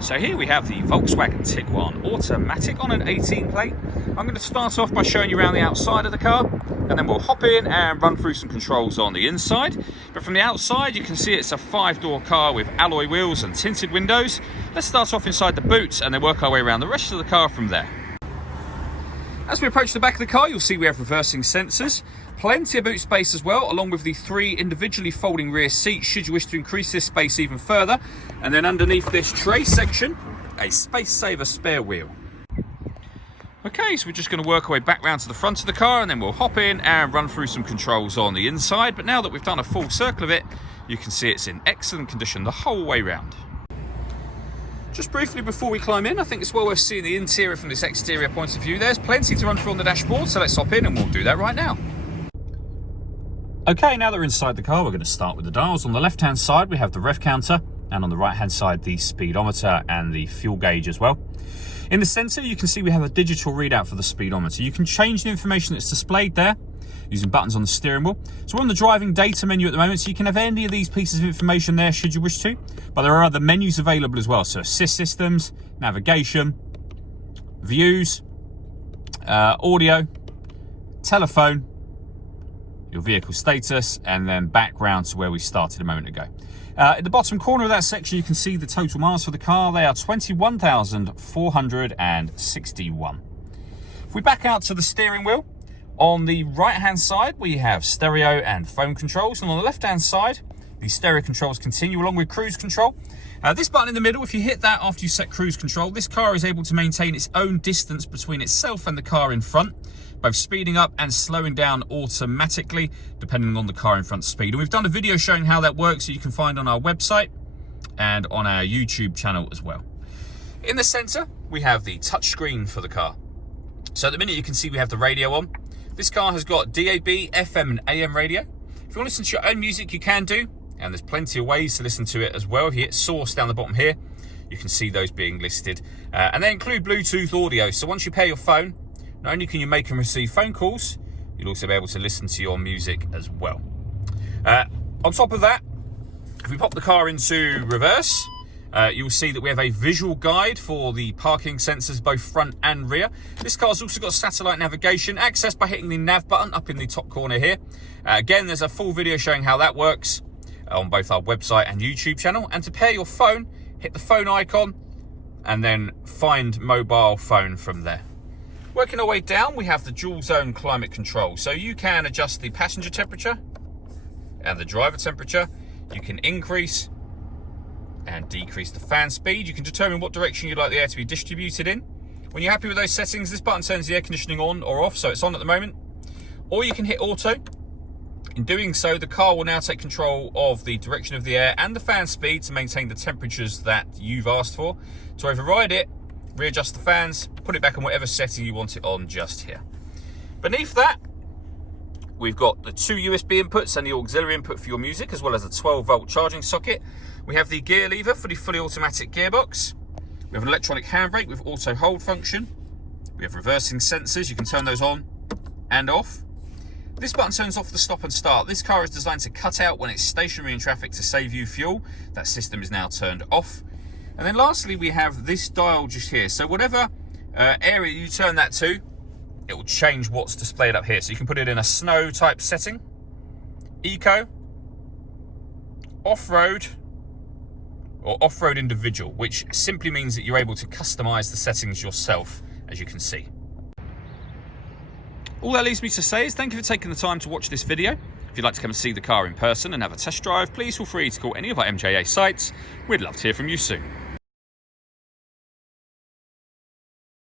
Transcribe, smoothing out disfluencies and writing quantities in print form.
So here we have the Volkswagen Tiguan automatic on an 18 plate. I'm going to start off by showing you around the outside of the car, and then we'll hop in and run through some controls on the inside. But from the outside you can see it's a 5-door car with alloy wheels and tinted windows. Let's start off inside the boot and then work our way around the rest of the car from there. As we approach the back of the car, you'll see we have reversing sensors, plenty of boot space as well, along with the 3 individually folding rear seats should you wish to increase this space even further. And then underneath this tray section, a space saver spare wheel. Okay, so we're just going to work our way back round to the front of the car and then we'll hop in and run through some controls on the inside. But now that we've done a full circle of it, you can see it's in excellent condition the whole way round. Just briefly before we climb in, I think it's well worth seeing the interior from this exterior point of view. There's plenty to run through on the dashboard, so let's hop in and we'll do that right now. Okay, now that we're inside the car, we're going to start with the dials. On the left-hand side, we have the rev counter, and on the right-hand side, the speedometer and the fuel gauge as well. In the center, you can see we have a digital readout for the speedometer. You can change the information that's displayed there using buttons on the steering wheel. So we're on the driving data menu at the moment, so you can have any of these pieces of information there should you wish to. But there are other menus available as well. So assist systems, navigation, views, audio, telephone, your vehicle status, and then background to where we started a moment ago. At the bottom corner of that section, you can see the total miles for the car. They are 21,461. If we back out to the steering wheel, on the right-hand side, we have stereo and phone controls. And on the left-hand side, the stereo controls continue along with cruise control. This button in the middle, if you hit that after you set cruise control, this car is able to maintain its own distance between itself and the car in front, both speeding up and slowing down automatically, depending on the car in front's speed. And we've done a video showing how that works that you can find on our website and on our YouTube channel as well. In the center, we have the touchscreen for the car. So at the minute, you can see we have the radio on. This car has got DAB, FM and AM radio. If you want to listen to your own music, you can do, and there's plenty of ways to listen to it as well. If you hit source down the bottom here, you can see those being listed. And they include Bluetooth audio. So once you pair your phone, not only can you make and receive phone calls, you'll also be able to listen to your music as well. On top of that, if we pop the car into reverse, you'll see that we have a visual guide for the parking sensors, both front and rear. This car's also got satellite navigation, accessed by hitting the nav button up in the top corner here. Again, there's a full video showing how that works on both our website and YouTube channel. And to pair your phone, hit the phone icon and then find mobile phone from there. Working our way down, we have the dual zone climate control. So you can adjust the passenger temperature and the driver temperature. You can increase and decrease the fan speed. You can determine what direction you'd like the air to be distributed in. When you're happy with those settings, this button turns the air conditioning on or off, so it's on at the moment. Or you can hit auto. In doing so, the car will now take control of the direction of the air and the fan speed to maintain the temperatures that you've asked for. To override it, readjust the fans, put it back on whatever setting you want it on just here. Beneath that, we've got the 2 USB inputs and the auxiliary input for your music, as well as a 12-volt charging socket. We have the gear lever for the fully automatic gearbox. We have an electronic handbrake with auto hold function. We have reversing sensors. You can turn those on and off. This button turns off the stop and start. This car is designed to cut out when it's stationary in traffic to save you fuel. That system is now turned off. And then lastly, we have this dial just here. So whatever area you turn that to, it will change what's displayed up here. So you can put it in a snow type setting, eco, off-road, or off-road individual, which simply means that you're able to customize the settings yourself, as you can see. All that leaves me to say is thank you for taking the time to watch this video. If you'd like to come and see the car in person and have a test drive, please feel free to call any of our MJA sites. We'd love to hear from you soon.